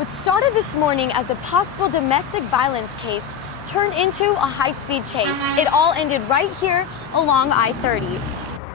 What started this morning as a possible domestic violence case turned into a high-speed chase. It all ended right here along I-30.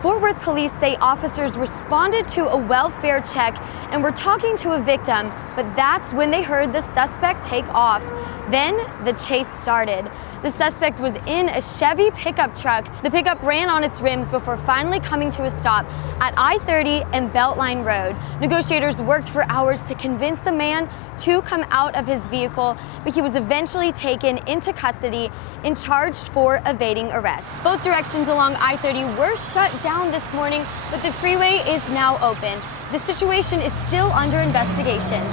Fort Worth police say officers responded to a welfare check and were talking to a victim, but that's when they heard the suspect take off. Then the chase started. The suspect was in a Chevy pickup truck. The pickup ran on its rims before finally coming to a stop at I-30 and Beltline Road. Negotiators worked for hours to convince the man to come out of his vehicle, but he was eventually taken into custody and charged for evading arrest. Both directions along I-30 were shut down this morning, but the freeway is now open. The situation is still under investigation.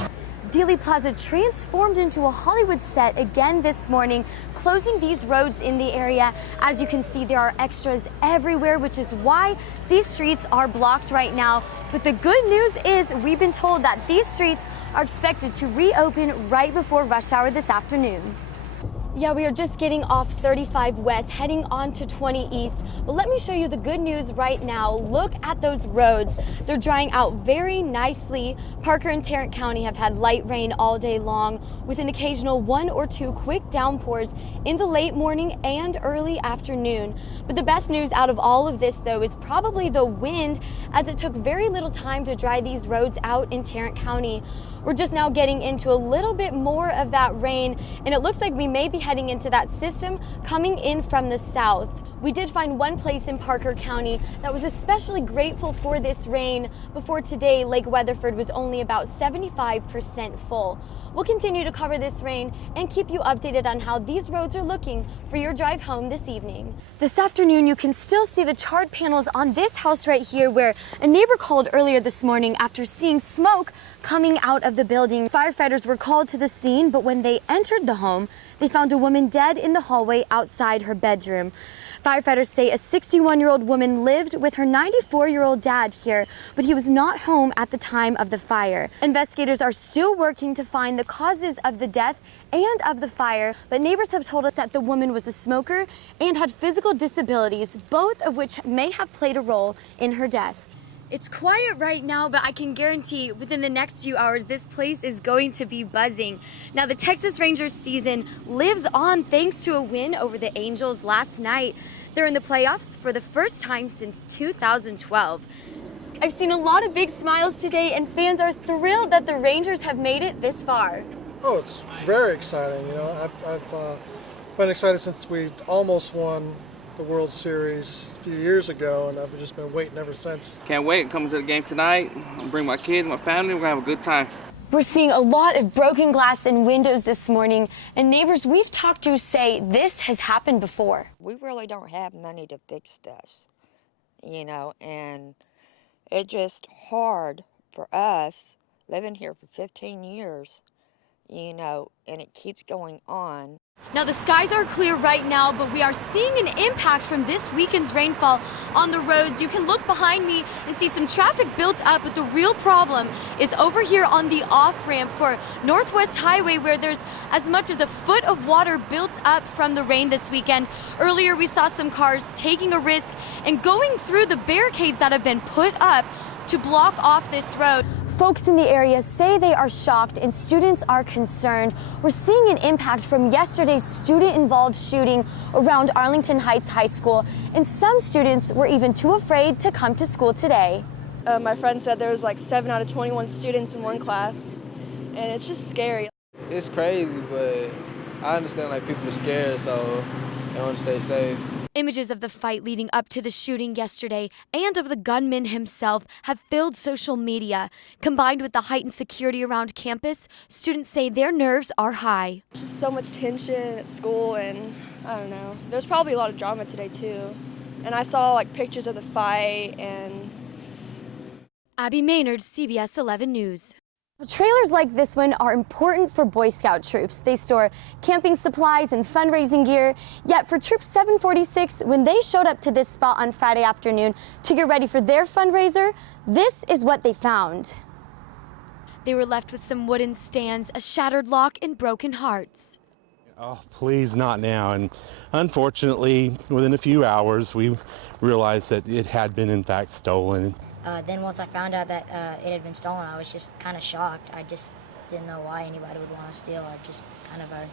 Dealey Plaza transformed into a Hollywood set again this morning, closing these roads in the area. As you can see, there are extras everywhere, which is why these streets are blocked right now. But the good news is we've been told that these streets are expected to reopen right before rush hour this afternoon. Yeah, we are just getting off 35 West, heading on to 20 East. But let me show you the good news right now. Look at those roads. They're drying out very nicely. Parker and Tarrant County have had light rain all day long, with an occasional 1 or 2 quick downpours in the late morning and early afternoon. But the best news out of all of this, though, is probably the wind, as it took very little time to dry these roads out in Tarrant County. We're just now getting into a little bit more of that rain, and it looks like we may be heading into that system coming in from the south. We did find one place in Parker County that was especially grateful for this rain. Before today, Lake Weatherford was only about 75% full. We'll continue to cover this rain and keep you updated on how these roads are looking for your drive home this evening. This afternoon, you can still see the charred panels on this house right here, where a neighbor called earlier this morning after seeing smoke coming out of the building. Firefighters were called to the scene, but when they entered the home, they found a woman dead in the hallway outside her bedroom. Firefighters say a 61-year-old woman lived with her 94-year-old dad here, but he was not home at the time of the fire. Investigators are still working to find the causes of the death and of the fire, but neighbors have told us that the woman was a smoker and had physical disabilities, both of which may have played a role in her death. It's quiet right now, but I can guarantee within the next few hours, this place is going to be buzzing. Now, the Texas Rangers season lives on thanks to a win over the Angels last night. They're in the playoffs for the first time since 2012. I've seen a lot of big smiles today, and fans are thrilled that the Rangers have made it this far. Oh, it's very exciting. You know, I've been excited since we almost won the World Series a few years ago, and I've just been waiting ever since. Can't wait. Coming to the game tonight. I'll bring my kids, my family. We're gonna have a good time. We're seeing a lot of broken glass in windows this morning, and neighbors we've talked to say this has happened before. We really don't have money to fix this, you know, and it's just hard for us living here for 15 years, you know, and it keeps going on. Now, the skies are clear right now, but we are seeing an impact from this weekend's rainfall on the roads. You can look behind me and see some traffic built up, but the real problem is over here on the off-ramp for Northwest Highway, where there's as much as a foot of water built up from the rain this weekend. Earlier, we saw some cars taking a risk and going through the barricades that have been put up to block off this road. Folks in the area say they are shocked and students are concerned. We're seeing an impact from yesterday's student-involved shooting around Arlington Heights High School, and some students were even too afraid to come to school today. My friend said there was like 7 out of 21 students in one class, and it's just scary. It's crazy, but I understand like people are scared, so they want to stay safe. Images of the fight leading up to the shooting yesterday and of the gunman himself have filled social media. Combined with the heightened security around campus, students say their nerves are high. Just so much tension at school, and I don't know. There's probably a lot of drama today too. And I saw like pictures of the fight and... Abbie Maynard, CBS 11 News. Trailers like this one are important for Boy Scout troops. They store camping supplies and fundraising gear. Yet for Troop 746, when they showed up to this spot on Friday afternoon to get ready for their fundraiser, this is what they found. They were left with some wooden stands, a shattered lock, and broken hearts. Oh, please, not now. And unfortunately, within a few hours, we realized that it had been, in fact, stolen. Then once I found out that it had been stolen, I was just kind of shocked. I just didn't know why anybody would want to steal. Or just kind of a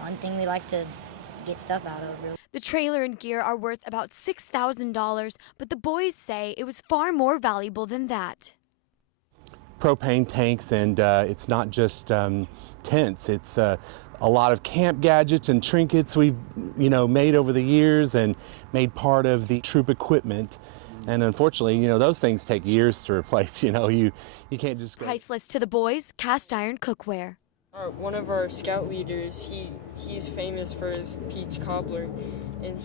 fun thing we like to get stuff out of, really. The trailer and gear are worth about $6,000, but the boys say it was far more valuable than that. Propane tanks, and it's not just tents. It's a lot of camp gadgets and trinkets we've made over the years and made part of the troop equipment. And unfortunately, those things take years to replace. You can't just go. Priceless to the boys, cast iron cookware. One of our scout leaders, he's famous for his peach cobbler, and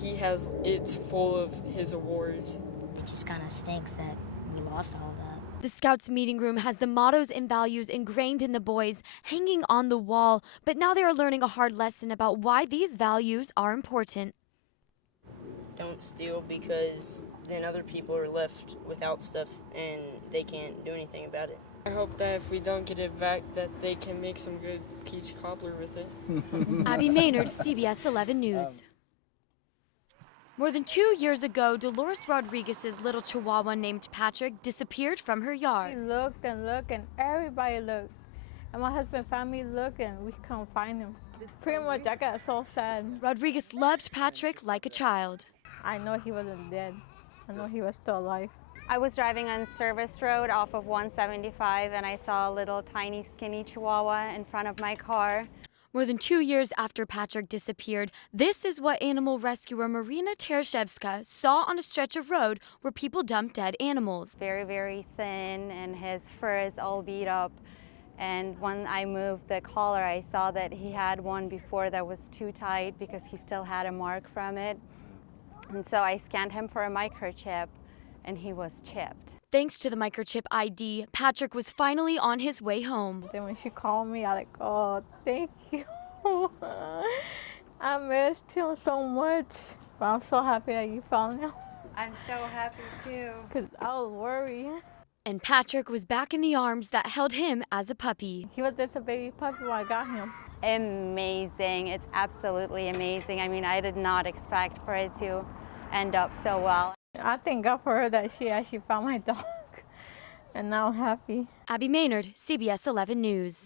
it's full of his awards. It just kind of stinks that we lost all of that. The Scouts meeting room has the mottos and values ingrained in the boys, hanging on the wall, but now they are learning a hard lesson about why these values are important. Don't steal, because then other people are left without stuff and they can't do anything about it. I hope that if we don't get it back, that they can make some good peach cobbler with it. Abbie Maynard, CBS 11 News. More than 2 years ago, Dolores Rodriguez's little chihuahua named Patrick disappeared from her yard. We looked and looked, and everybody looked. And my husband and family looked, and we couldn't find him. Pretty much, I got so sad. Rodriguez loved Patrick like a child. I know he wasn't dead. I know he was still alive. I was driving on Service Road off of 175, and I saw a little tiny skinny chihuahua in front of my car. More than 2 years after Patrick disappeared, this is what animal rescuer Marina Tereshevska saw on a stretch of road where people dumped dead animals. Very, very thin, and his fur is all beat up. And when I moved the collar, I saw that he had one before that was too tight because he still had a mark from it. And so I scanned him for a microchip, and he was chipped. Thanks to the microchip ID, Patrick was finally on his way home. Then when she called me, I oh, thank you. I missed him so much. But I'm so happy that you found him. I'm so happy too. Because I was worried. And Patrick was back in the arms that held him as a puppy. He was just a baby puppy when I got him. Amazing. It's absolutely amazing. I mean, I did not expect for it to end up so well. I thank God for her that she actually found my dog, and now I'm happy. Abbie Maynard, CBS 11 News.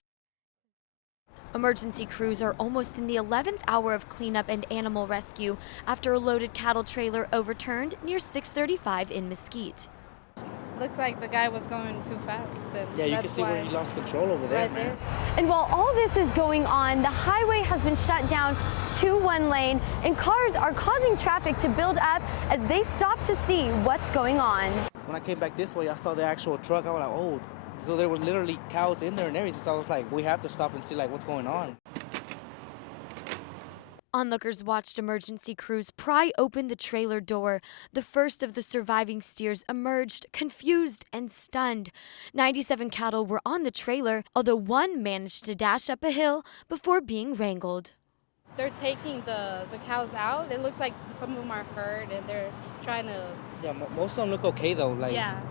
Emergency crews are almost in the 11th hour of cleanup and animal rescue after a loaded cattle trailer overturned near 635 in Mesquite. Looks like the guy was going too fast. Yeah, you can see where he lost control over there. Right there. And while all this is going on, the highway has been shut down to one lane, and cars are causing traffic to build up as they stop to see what's going on. When I came back this way, I saw the actual truck. I was like, oh, so there were literally cows in there and everything. So I was like, we have to stop and see like what's going on. Onlookers watched emergency crews pry open the trailer door. The first of the surviving steers emerged, confused and stunned. 97 cattle were on the trailer, although one managed to dash up a hill before being wrangled. They're taking the cows out. It looks like some of them are hurt, and they're trying to... Yeah, most of them look okay though. Like, yeah,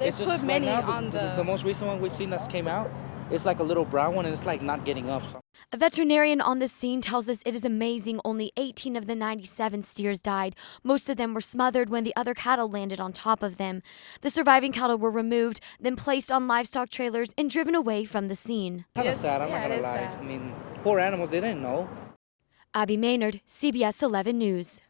they put many right now, on the most recent one we've seen that's came out, it's like a little brown one, and it's like not getting up. So. A veterinarian on the scene tells us it is amazing only 18 of the 97 steers died. Most of them were smothered when the other cattle landed on top of them. The surviving cattle were removed, then placed on livestock trailers and driven away from the scene. Kind of sad, I'm not gonna lie. Sad. I mean, poor animals, they didn't know. Abbie Maynard, CBS 11 News.